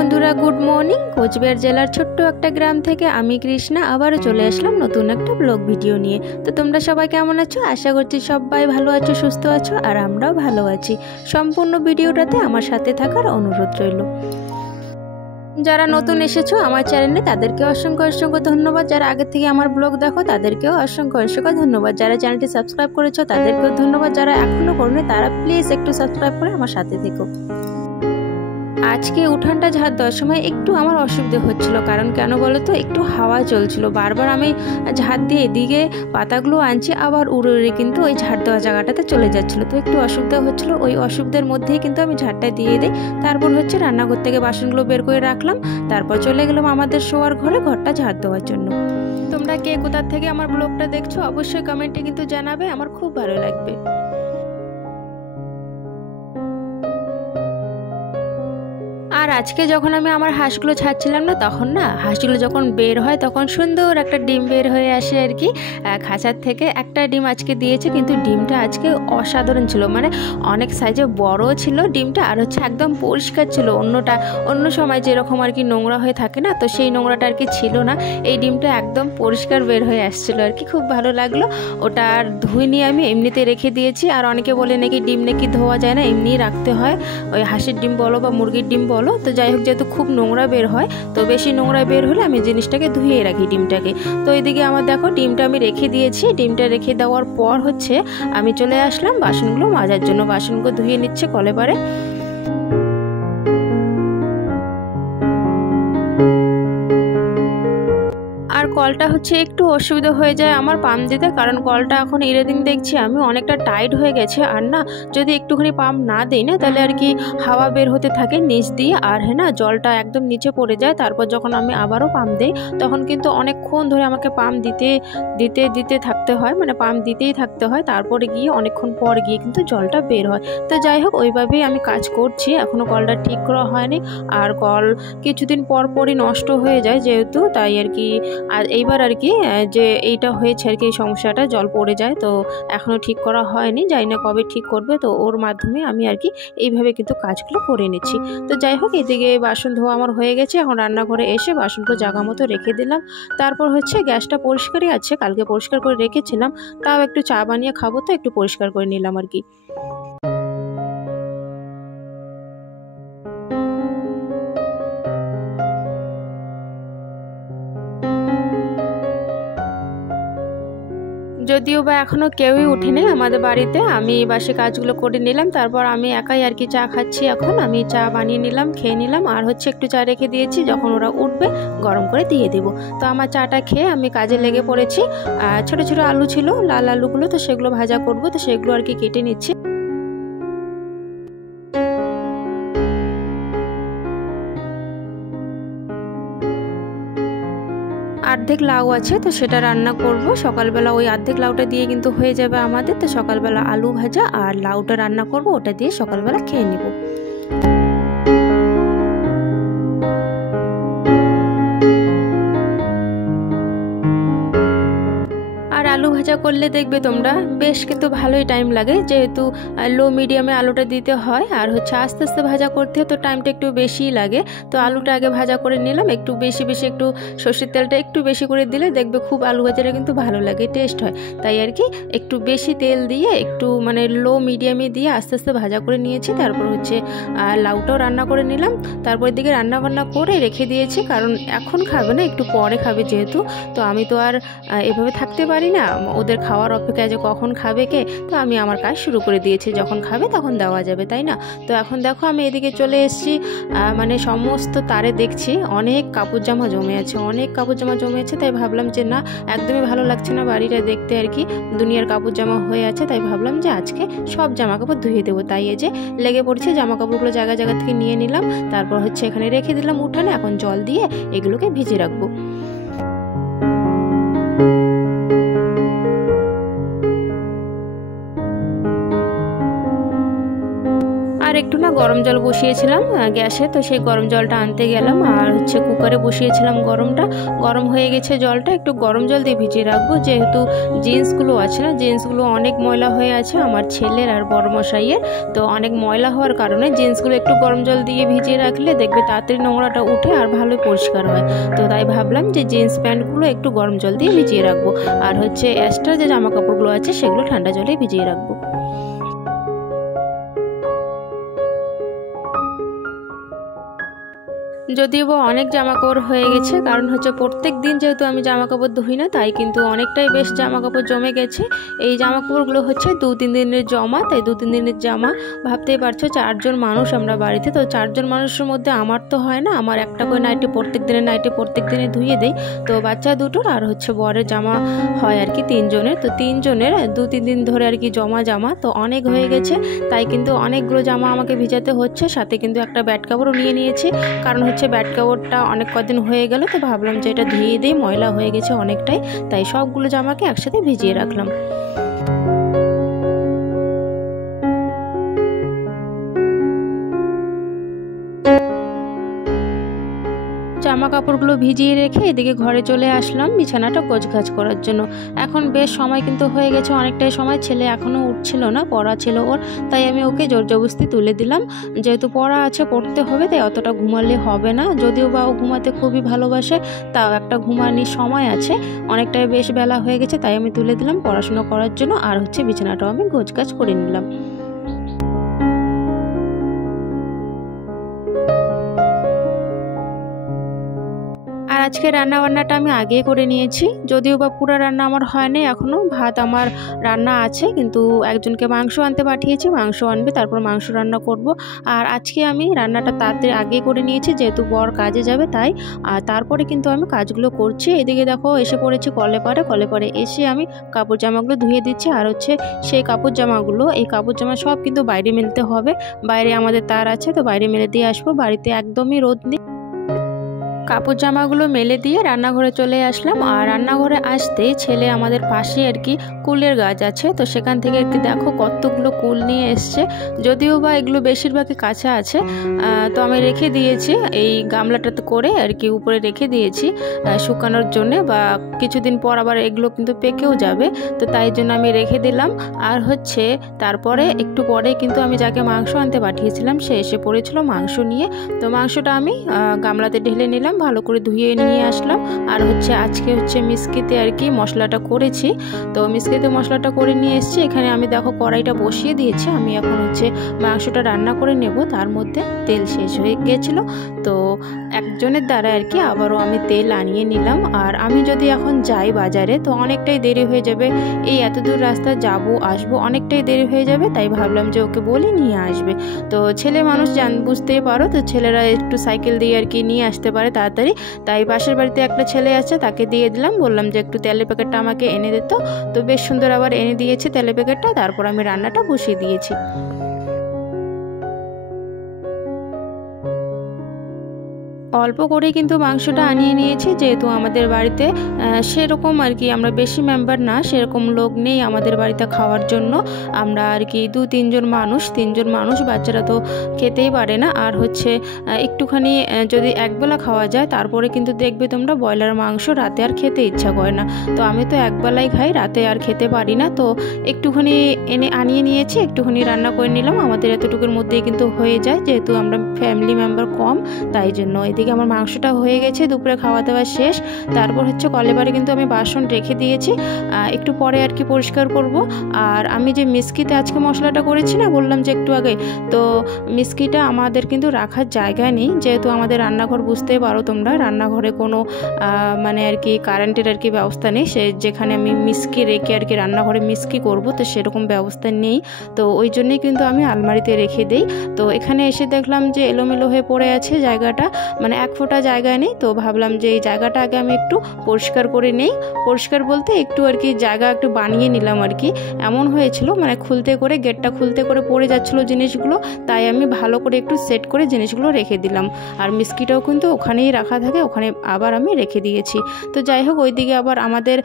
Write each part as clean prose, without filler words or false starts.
বন্ধুরা, good morning. Cooch Behar জেলার ছোট্ট একটা গ্রাম থেকে আমি কৃষ্ণা আবারও চলে আসলাম নতুন একটা ব্লগ ভিডিও নিয়ে। তো তোমরা সবাই কেমন আছো? আশা করছি সবাই ভালো আছো, সুস্থ আছো, আর আমরাও ভালো আছি। সম্পূর্ণ ভিডিওটাতে আমার সাথে থাকার অনুরোধ রইল। যারা নতুন এসেছো আমার চ্যানেলে তাদেরকে অসংখ্য অসংখ্য ধন্যবাদ। যারা আগের থেকে আমার ব্লগ দেখো তাদেরকেও অসংখ্য অসংখ্য ধন্যবাদ। যারা চ্যানেলটি সাবস্ক্রাইব করেছো তাদেরকেও ধন্যবাদ। যারা এখনও করোনি তারা প্লিজ একটু সাবস্ক্রাইব করে আমার সাথে থেকো। আজকে উঠানটা ঝাড় দেওয়ার সময় একটু আমার অসুবিধা হচ্ছিল, কারণ কেন বলো তো, একটু হাওয়া চলছিল। বারবার আমি ঝাড় দিয়ে এদিকে পাতাগুলো আনছি, আবার উড়ে উড়ে কিন্তু ওই ঝাড় দেওয়া জায়গাটাতে চলে যাচ্ছিলো, তো একটু অসুবিধা হচ্ছিলো। ওই অসুবিধার মধ্যেই কিন্তু আমি ঝাড়টা দিয়ে দিই। তারপর হচ্ছে রান্নাঘর থেকে বাসনগুলো বের করে রাখলাম, তারপর চলে গেলাম আমাদের শোয়ার ঘরে ঘরটা ঝাড় দেওয়ার জন্য। তোমরা কে কোথা থেকে আমার ব্লগটা দেখছো অবশ্যই কমেন্টে কিন্তু জানাবে, আমার খুব ভালো লাগবে। আর আজকে যখন আমি আমার হাঁসগুলো ছাড়ছিলাম না, তখন না হাঁসগুলো যখন বের হয় তখন সুন্দর একটা ডিম বের হয়ে আসে আর কি খাঁচার থেকে। একটা ডিম আজকে দিয়েছে, কিন্তু ডিমটা আজকে অসাধারণ ছিল, মানে অনেক সাইজে বড় ছিল ডিমটা, আর হচ্ছে একদম পরিষ্কার ছিল। অন্য সময় যেরকম আর কি নোংরা হয়ে থাকে না, তো সেই নোংরাটা আর কি ছিল না। এই ডিমটা একদম পরিষ্কার বের হয়ে আসছিলো আর কি, খুব ভালো লাগলো। ওটা আর ধুইনি, আমি এমনিতে রেখে দিয়েছি। আর অনেকে বলে নাকি ডিম নাকি ধোয়া যায় না, এমনিই রাখতে হয়, ওই হাঁসের ডিম বলো বা মুরগির ডিম বলো। তো যাই হোক, যেহেতু খুব নোংরা বের হয়, তো বেশি নোংরা বের হলে আমি জিনিসটাকে ধুয়ে রাখি, ডিমটাকে। তো এদিকে আমার দেখো ডিমটা আমি রেখে দিয়েছি। ডিমটা রেখে দেওয়ার পর হচ্ছে আমি চলে আসলাম বাসনগুলো মাজার জন্য। বাসনগুলো ধুয়ে নিচ্ছে কলে পারে। আর কলটা হচ্ছে একটু অসুবিধা হয়ে যায় আমার পাম্প দিতে, কারণ কলটা এখন ইদানিং দেখছি আমি অনেকটা টাইট হয়ে গেছে। আর না, যদি একটুখানি পাম্প না দিই না, তাহলে আর কি হাওয়া বের হতে থাকে নিচ দিয়ে, আর হ্যাঁ না, জলটা একদম নিচে পড়ে যায়। তারপর যখন আমি আবারও পাম্প দিই, তখন কিন্তু অনেকক্ষণ ধরে আমাকে পাম্প দিতে থাকতে হয়, মানে পাম্প দিতেই থাকতে হয়। তারপরে গিয়ে অনেকক্ষণ পর গিয়ে কিন্তু জলটা বের হয়। তো যাই হোক, ওইভাবেই আমি কাজ করছি। এখনও কলটা ঠিক করা হয়নি, আর কল কিছুদিন পর পরই নষ্ট হয়ে যায় যেহেতু, তাই আর কি। আর এইবার আর কি যে এইটা হয়েছে আর কি, এই সমস্যাটা জল পড়ে যায়, তো এখনও ঠিক করা হয়নি, জানি না কবে ঠিক করবে। তো ওর মাধ্যমে আমি আর কি এইভাবে কিন্তু কাজগুলো করে নিচ্ছি। তো যাই হোক, এদিকে বাসন ধোয়া আমার হয়ে গেছে। এখন রান্নাঘরে এসে বাসনগুলো জায়গা মতো রেখে দিলাম। তারপর হচ্ছে গ্যাসটা পরিষ্কারই আছে, কালকে পরিষ্কার করে রেখেছিলাম, তাও একটু চা বানিয়ে খাবো, তো একটু পরিষ্কার করে নিলাম আর কি। যদিও বা এখনও কেউই উঠেনি আমাদের বাড়িতে, আমি বাসে কাজগুলো করে নিলাম। তারপর আমি একাই আর কি চা খাচ্ছি। এখন আমি চা বানিয়ে নিলাম, খেয়ে নিলাম, আর হচ্ছে একটু চা রেখে দিয়েছি, যখন ওরা উঠবে গরম করে দিয়ে দেব। তো আমার চাটা খেয়ে আমি কাজে লেগে পড়েছি। ছোট ছোট আলু ছিল, লাল আলুগুলো, তো সেগুলো ভাজা করব, তো সেগুলো আর কি কেটে নিচ্ছি। অর্ধেক লাউ আছে, তো সেটা রান্না করব সকালবেলা। ওই অর্ধেক লাউটা দিয়ে কিন্তু হয়ে যাবে আমাদের। তো সকালবেলা আলু ভাজা আর লাউটা রান্না করব, ওটা দিয়ে সকালবেলা খেয়ে নেব। আর আলু ভাজা করলে দেখবে তোমরা বেশ কিন্তু ভালোই টাইম লাগে, যেহেতু লো মিডিয়ামে আলুটা দিতে হয়, আর হচ্ছে আস্তে আস্তে ভাজা করতে হয়, তো টাইমটা একটু বেশিই লাগে। তো আলুটা আগে ভাজা করে নিলাম, একটু বেশি একটু সর্ষের তেলটা একটু বেশি করে দিলে দেখবে খুব আলু ভাজাটা কিন্তু ভালো লাগে, টেস্ট হয়। তাই আর কি একটু বেশি তেল দিয়ে একটু মানে লো মিডিয়ামে দিয়ে আস্তে আস্তে ভাজা করে নিয়েছি। তারপর হচ্ছে লাউটাও রান্না করে নিলাম। তারপর দিকে রান্না বান্না করে রেখে দিয়েছি, কারণ এখন খাবে না, একটু পরে খাবে যেহেতু। তো আমি তো আর এভাবে থাকতে পারি না, ওদের খাওয়ার অপেক্ষায় যে কখন খাবে কে, তো আমি আমার কাজ শুরু করে দিয়েছি, যখন খাবে তখন দেওয়া যাবে, তাই না? তো এখন দেখো আমি এদিকে চলে এসেছি, মানে সমস্ত তারে দেখছি অনেক কাপড় জামা জমে আছে, তাই ভাবলাম যে না, একদমই ভালো লাগছে না বাড়িটা দেখতে আর কি, দুনিয়ার কাপড় জামা হয়ে আছে। তাই ভাবলাম যে আজকে সব জামা কাপড় ধুয়ে দেবো, তাই এই যে লেগে পড়ছে, জামা কাপড়গুলো জায়গা থেকে নিয়ে নিলাম। তারপর হচ্ছে এখানে রেখে দিলাম উঠানে, এখন জল দিয়ে এগুলোকে ভিজে রাখবো। আর একটু না গরম জল বসিয়েছিলাম গ্যাসে, তো সেই গরম জলটা আনতে গেলাম। আর হচ্ছে কুকারে বসিয়েছিলাম গরমটা, গরম হয়ে গেছে জলটা, একটু গরম জল দিয়ে ভিজিয়ে রাখবো, যেহেতু জিন্সগুলো আছে না, জিন্সগুলো অনেক ময়লা হয়ে আছে আমার ছেলের আর বড় মশাইয়ের। তো অনেক ময়লা হওয়ার কারণে জিন্সগুলো একটু গরম জল দিয়ে ভিজিয়ে রাখলে দেখবে তাড়াতাড়ি নোংরাটা উঠে আর ভালো পরিষ্কার হয়। তো তাই ভাবলাম যে জিন্স প্যান্টগুলো একটু গরম জল দিয়ে ভিজিয়ে রাখবো, আর হচ্ছে এক্সট্রা যে জামা কাপড়গুলো আছে সেগুলো ঠান্ডা জলে ভিজিয়ে রাখবো। যদিও বা অনেক জামা কাপড় হয়ে গেছে, কারণ হচ্ছে প্রত্যেক দিন যেহেতু আমি জামা কাপড় ধুই না, তাই কিন্তু অনেকটাই বেশ জামা কাপড় জমে গেছে। এই জামা কাপড়গুলো হচ্ছে 2-3 দিনের জমা, তাই 2-3 দিনের জামা। ভাবতেই পারছো 4 জন মানুষ আমরা বাড়িতে, তো 4 জন মানুষের মধ্যে আমার তো হয় না, আমার একটা করে নাইটি প্রত্যেক দিনের নাইটি প্রত্যেক দিনে ধুয়ে দেই। তো বাচ্চা দুটোর আর হচ্ছে বরের জামা হয় আর কি 3 জনের, তো 3 জনের 2-3 দিন ধরে আর কি জমা জামা, তো অনেক হয়ে গেছে। তাই কিন্তু অনেকগুলো জামা আমাকে ভিজাতে হচ্ছে, সাথে কিন্তু একটা ব্যাট কাপড়ও নিয়ে নিয়েছি, কারণ হচ্ছে ব্যাট কাপড়টা অনেক কদিন হয়ে গেল, তো ভাবলাম যে এটা ধুয়ে দিই, ময়লা হয়ে গেছে অনেকটাই, তাই সবগুলো জামাকে একসাথে ভিজিয়ে রাখলাম। জামা কাপড়গুলো ভিজিয়ে রেখে এদিকে ঘরে চলে আসলাম বিছানাটা গোছগাছ করার জন্য। এখন বেশ সময় কিন্তু হয়ে গেছে, অনেকটাই সময়। ছেলে এখনও উঠছিল না, পড়া ছিল ওর, তাই আমি ওকে জোর জবরদস্তি তুলে দিলাম। যেহেতু পড়া আছে, পড়তে হবে, তাই অতটা ঘুমালে হবে না। যদিও বা ও ঘুমাতে খুবই ভালোবাসে, তাও একটা ঘুমানির সময় আছে, অনেকটাই বেশ বেলা হয়ে গেছে, তাই আমি তুলে দিলাম পড়াশোনা করার জন্য। আর হচ্ছে বিছানাটাও আমি গোছগাছ করে নিলাম। আর আজকে রান্নাবান্নাটা আমি আগেই করে নিয়েছি, যদিও বা পুরো রান্না আমার হয়নি এখনও, ভাত আমার রান্না আছে, কিন্তু একজনকে মাংস আনতে পাঠিয়েছি, মাংস আনবে, তারপর মাংস রান্না করব। আর আজকে আমি রান্নাটা তাড়াতাড়ি আগে করে নিয়েছি, যেহেতু বর কাজে যাবে তাই। আর তারপরে কিন্তু আমি কাজগুলো করছি। এদিকে দেখো এসে পড়েছি কলে এসে আমি কাপড় জামাগুলো ধুয়ে দিচ্ছি। আর হচ্ছে সেই কাপড় জামাগুলো, এই কাপড় জামা সব কিন্তু বাইরে মেলতে হবে, বাইরে আমাদের তার আছে, তো বাইরে মেলে দিয়ে আসবো, বাড়িতে একদমই রোদ নেই। কাপড় জামাগুলো মেলে দিয়ে রান্নাঘরে চলে আসলাম। আর রান্নাঘরে আসতেই ছেলে আমাদের পাশে আর কি কুলের গাছ আছে, তো সেখান থেকে একটু দেখো কতগুলো কুল নিয়ে এসছে। যদিও বা এগুলো বেশিরভাগই কাঁচা আছে, তো আমি রেখে দিয়েছি এই গামলাটাতে করে আর কি, উপরে রেখে দিয়েছি শুকানোর জন্য, বা কিছুদিন পর আবার এগুলো কিন্তু পেকেও যাবে, তো তাই জন্য আমি রেখে দিলাম। আর হচ্ছে তারপরে একটু পরে কিন্তু আমি যাকে মাংস আনতে পাঠিয়েছিলাম সে এসে পড়েছিল মাংস নিয়ে, তো মাংসটা আমি গামলাতে ঢেলে নিলাম, ভালো করে ধুয়ে নিয়ে আসলাম। আর হচ্ছে আজকে হচ্ছে মিসকিতে আর কি মশলাটা করেছি, তো মিসকিতে মশলাটা করে নিয়ে এসেছি। এখানে আমি দেখো কড়াইটা বসিয়ে দিয়েছি, আমি এখন হচ্ছে মাংসটা রান্না করে নেব। তার মধ্যে তেল শেষ হয়ে গিয়েছিল, তো একজনের দ্বারা আর কি আবারও আমি তেল আনিয়ে নিলাম। আর আমি যদি এখন যাই বাজারে তো অনেকটাই দেরি হয়ে যাবে, এই এত দূর রাস্তা যাব আসবো, অনেকটাই দেরি হয়ে যাবে, তাই ভাবলাম যে ওকে বলে নিয়ে আসবে। তো ছেলে মানুষ বুঝতেই পারো, তো ছেলেরা একটু সাইকেল দিয়ে আর কি নিয়ে আসতে পারে তাড়াতাড়ি, তাই পাশের বাড়িতে একটা ছেলে আছে তাকে দিয়ে দিলাম, বললাম যে একটু তেলের প্যাকেটটা আমাকে এনে দিত, তো বেশ সুন্দর আবার এনে দিয়েছে তেলের প্যাকেটটা। তারপর আমি রান্নাটা বসিয়ে দিয়েছি। অল্প করে কিন্তু মাংসটা আনিয়ে নিয়েছি, যেহেতু আমাদের বাড়িতে সেরকম আর কি আমরা বেশি মেম্বার না, সেরকম লোক নেই আমাদের বাড়িতে খাওয়ার জন্য। আমরা আর কি 2-3 জন মানুষ, বাচ্চারা তো খেতেই পারে না। আর হচ্ছে একটুখানি যদি একবেলা খাওয়া যায়, তারপরে কিন্তু দেখবে তোমরা ব্রয়লার মাংস রাতে আর খেতে ইচ্ছা করে না। তো আমি তো একবেলাই খাই, রাতে আর খেতে পারি না, তো একটুখানি আনিয়ে নিয়েছি, একটুখানি রান্না করে নিলাম। আমাদের এতটুকুর মধ্যেই কিন্তু হয়ে যায়, যেহেতু আমরা ফ্যামিলি মেম্বার কম, তাই জন্য। এদিকে আমার মাংসটা হয়ে গেছে, দুপুরে খাওয়া দাওয়া শেষ। তারপর হচ্ছে কলেবারে কিন্তু আমি বাসন রেখে দিয়েছি, একটু পরে আর কি পরিষ্কার করব। আর আমি যে মিসকিতে আজকে মশলাটা করেছি না, বললাম যে একটু আগে, তো মিসকিটা আমাদের কিন্তু রাখার জায়গা নেই, যেহেতু আমাদের রান্নাঘর বুঝতেই পারো তোমরা, রান্নাঘরে কোনো মানে আর কি কারেন্টের আর কি ব্যবস্থা নেই, সে যেখানে আমি মিসকি রেখে আর কি রান্নাঘরে মিসকি করব, তো সেরকম ব্যবস্থা নেই, তো ওই জন্যই কিন্তু আমি আলমারিতে রেখে দিই। তো এখানে এসে দেখলাম যে এলোমেলো হয়ে পড়ে আছে জায়গাটা, মানে মানে 1 ফোঁটা জায়গায় নেই। তো ভাবলাম যে এই জায়গাটা আগে আমি একটু পরিষ্কার করে নেই। পরিষ্কার বলতে একটু আর কি জায়গা একটু বানিয়ে নিলাম আর কি। এমন হয়েছিল মানে গেটটা খুলতে করে পড়ে যাচ্ছিলো জিনিসগুলো, তাই আমি ভালো করে একটু সেট করে জিনিসগুলো রেখে দিলাম। আর মিষ্টিটাও কিন্তু ওখানেই রাখা থাকে, ওখানে আবার আমি রেখে দিয়েছি। তো যাই হোক, ওইদিকে আবার আমাদের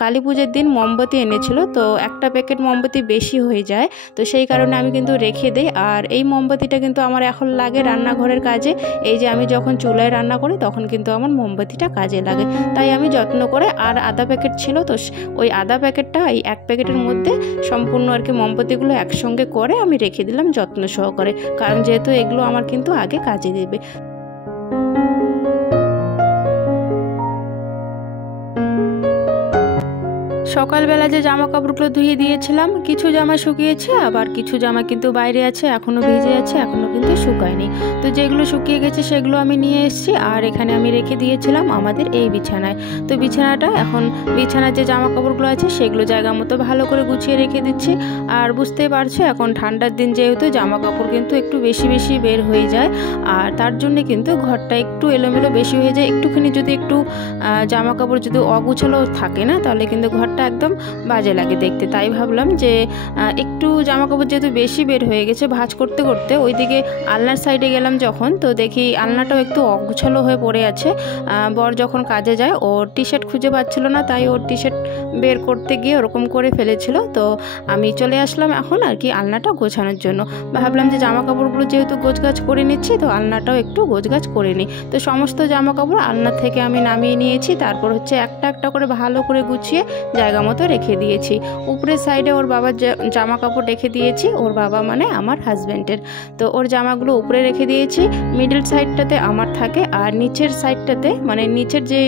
কালী পুজোর দিন মোমবাতি এনেছিল, তো একটা প্যাকেট মোমবাতি বেশি হয়ে যায়, তো সেই কারণে আমি কিন্তু রেখে দিই। আর এই মোমবাতিটা কিন্তু আমার এখন লাগে রান্নাঘরের কাজে। এই যে আমি যখন চুলায় রান্না করি তখন কিন্তু আমার মোমবাতিটা কাজে লাগে, তাই আমি যত্ন করে। আর আধা প্যাকেট ছিল, তো ওই আধা প্যাকেটটা এই 1 প্যাকেটের মধ্যে সম্পূর্ণ আর কি মোমবাতিগুলো একসঙ্গে করে আমি রেখে দিলাম যত্ন সহকারে, কারণ যেহেতু এগুলো আমার কিন্তু আগে কাজে দেবে। সকালবেলা যে জামা কাপড়গুলো ধুয়ে দিয়েছিলাম, কিছু জামা শুকিয়েছে, আবার কিছু জামা কিন্তু বাইরে আছে, এখনও ভিজে আছে, এখনও কিন্তু শুকায়নি। তো যেগুলো শুকিয়ে গেছে সেগুলো আমি নিয়ে এসেছি, আর এখানে আমি রেখে দিয়েছিলাম আমাদের এই বিছানায়। তো বিছানাটা এখন বিছানার যে জামা কাপড়গুলো আছে সেগুলো জায়গা মতো ভালো করে গুছিয়ে রেখে দিচ্ছি। আর বুঝতেই পারছো এখন ঠান্ডার দিন যেহেতু জামা কাপড় কিন্তু একটু বেশি বেশি বের হয়ে যায়, আর তার জন্য কিন্তু ঘরটা একটু এলোমেলো বেশি হয়ে যায়। একটুখানি যদি একটু জামা কাপড় যদি অগুছালো থাকে না, তাহলে কিন্তু ঘরটা একদম বাজে লাগে দেখতে। তাই ভাবলাম যে একটু জামা কাপড় যেহেতু বেশি বের হয়ে গেছে, ভাঁজ করতে করতে ওইদিকে আলনার সাইডে গেলাম যখন, তো দেখি আলনাটাও একটু অগুছালো হয়ে পড়ে আছে। বর যখন কাজে যায় ওর টি শার্ট খুঁজে পাচ্ছিল না, তাই ওর টি শার্ট বের করতে গিয়ে ওরকম করে ফেলেছিল। তো আমি চলে আসলাম এখন আর কি আলনাটা গোছানোর জন্য। ভাবলাম যে জামা কাপড়গুলো যেহেতু গোছগাছ করে নিচ্ছি, তো আলনাটাও একটু গোছগাছ করে নিই। তো সমস্ত জামা কাপড় আলনা থেকে আমি নামিয়ে নিয়েছি, তারপর হচ্ছে একটা একটা করে ভালো করে গুছিয়ে জায়গা মতো রেখে দিয়েছি। উপরের সাইডে ওর বাবার জামা কাপড় রেখে দিয়েছি, ওর বাবা মানে আমার হাজব্যান্ডের। তো ওর জামাগুলো উপরে রেখে দিয়েছি, মিডল সাইডটাতে আমার থাকে, আর নিচের সাইডটাতে মানে নিচের যে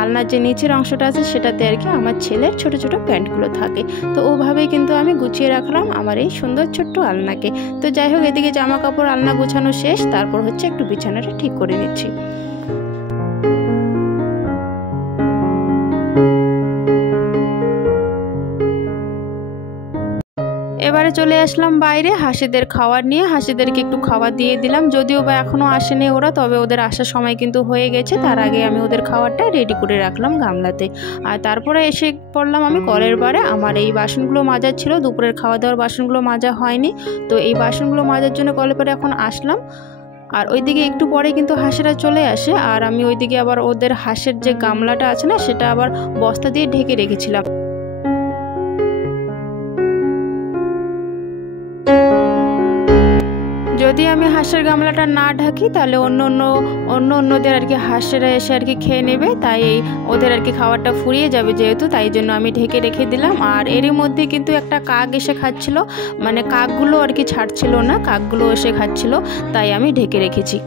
আলনার যে নিচের অংশটা আছে সেটাতে আর কি আমার ছেলের ছোট ছোট প্যান্টগুলো থাকে। তো ওভাবেই কিন্তু আমি গুছিয়ে রাখলাম আমার এই সুন্দর ছোট্ট আলনাকে। তো যাই হোক, এদিকে জামা কাপড় আলনা গোছানো শেষ, তারপর হচ্ছে একটু বিছানাটা ঠিক করে নিচ্ছি। এবারে চলে আসলাম বাইরে হাঁসিদের খাবার নিয়ে, হাঁসিদেরকে একটু খাবার দিয়ে দিলাম। যদিও বা এখনও আসেনি ওরা, তবে ওদের আসার সময় কিন্তু হয়ে গেছে। তার আগে আমি ওদের খাবারটা রেডি করে রাখলাম গামলাতে। আর তারপরে এসে পড়লাম আমি কলের পাড়ে। আমার এই বাসনগুলো মাজার ছিল, দুপুরের খাওয়া দাওয়ার বাসনগুলো মাজা হয়নি, তো এই বাসনগুলো মাজার জন্য কলের পাড়ে এখন আসলাম। আর ওইদিকে একটু পরে কিন্তু হাঁসেরা চলে আসে, আর আমি ওইদিকে আবার ওদের হাঁসের যে গামলাটা আছে না, সেটা আবার বস্তা দিয়ে ঢেকে রেখেছিলাম। যদি আমি হাঁসের গামলাটা না ঢাকি তাহলে অন্যদের আর কি হাঁসেরা এসে আর কি খেয়ে নেবে, তাই ওদের আর কি খাবারটা ফুরিয়ে যাবে যেহেতু, তাই জন্য আমি ঢেকে রেখে দিলাম। আর এরই মধ্যে কিন্তু একটা কাক এসে খাচ্ছিল, মানে কাকগুলো আর কি ছাড়ছিল না, কাকগুলো এসে খাচ্ছিল, তাই আমি ঢেকে রেখেছি।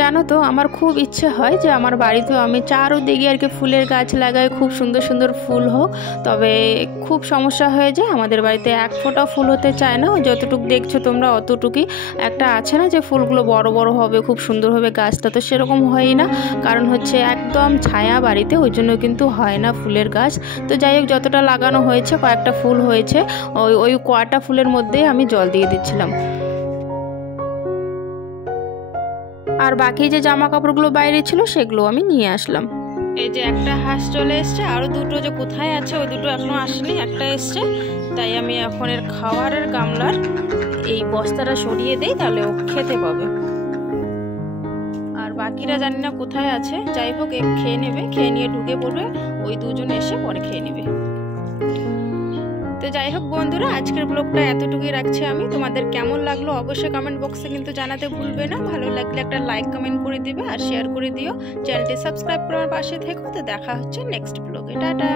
জানো তো আমার খুব ইচ্ছে হয় যে আমার বাড়িতেও আমি চারোদিকে আর কি ফুলের গাছ লাগাই, খুব সুন্দর সুন্দর ফুল হোক। তবে খুব সমস্যা হয়ে যায়, আমাদের বাড়িতে 1 ফোঁটা ফুল হতে চায় না। যতটুকু দেখছো তোমরা অতটুকুই একটা আছে না যে ফুলগুলো বড় বড় হবে, খুব সুন্দর হবে গাছটা, তো সেরকম হয়ই না। কারণ হচ্ছে একদম ছায়া বাড়িতে, ওই জন্য কিন্তু হয় না ফুলের গাছ। তো যাই হোক, যতটা লাগানো হয়েছে কয়েকটা ফুল হয়েছে, ওই কয়েকটা ফুলের মধ্যে আমি জল দিয়ে দিচ্ছিলাম। আর বাকি যে জামা কাপড়গুলো বাইরে ছিল সেগুলো আমি নিয়ে আসলাম। এই যে একটা হাঁস চলে এসছে, আরও দুটো যে কোথায় আছে ওই দুটো এখনো আসেনি, একটা এসছে। তাই আমি এখন এর খাবারের গামলার এই বস্তাটা সরিয়ে দেই, তাহলে ও খেতে পাবে। আর বাকিরা জানি না কোথায় আছে, যাই হোক খেয়ে নেবে, খেয়ে নিয়ে ঢুকে পড়বে, ওই দুজন এসে পরে খেয়ে নেবে। তো যাই হোক বন্ধুরা, আজকের ব্লগটা এতটুকুই রাখছি আমি। তোমাদের কেমন লাগলো অবশ্যই কমেন্ট বক্সে কিন্তু জানাতে ভুলবে না। ভালো লাগলে একটা লাইক কমেন্ট করে দিবে আর শেয়ার করে দিও। চ্যানেলটি সাবস্ক্রাইব করে আমার পাশে থেকো। তো দেখা হচ্ছে নেক্সট ব্লগে, টাটা।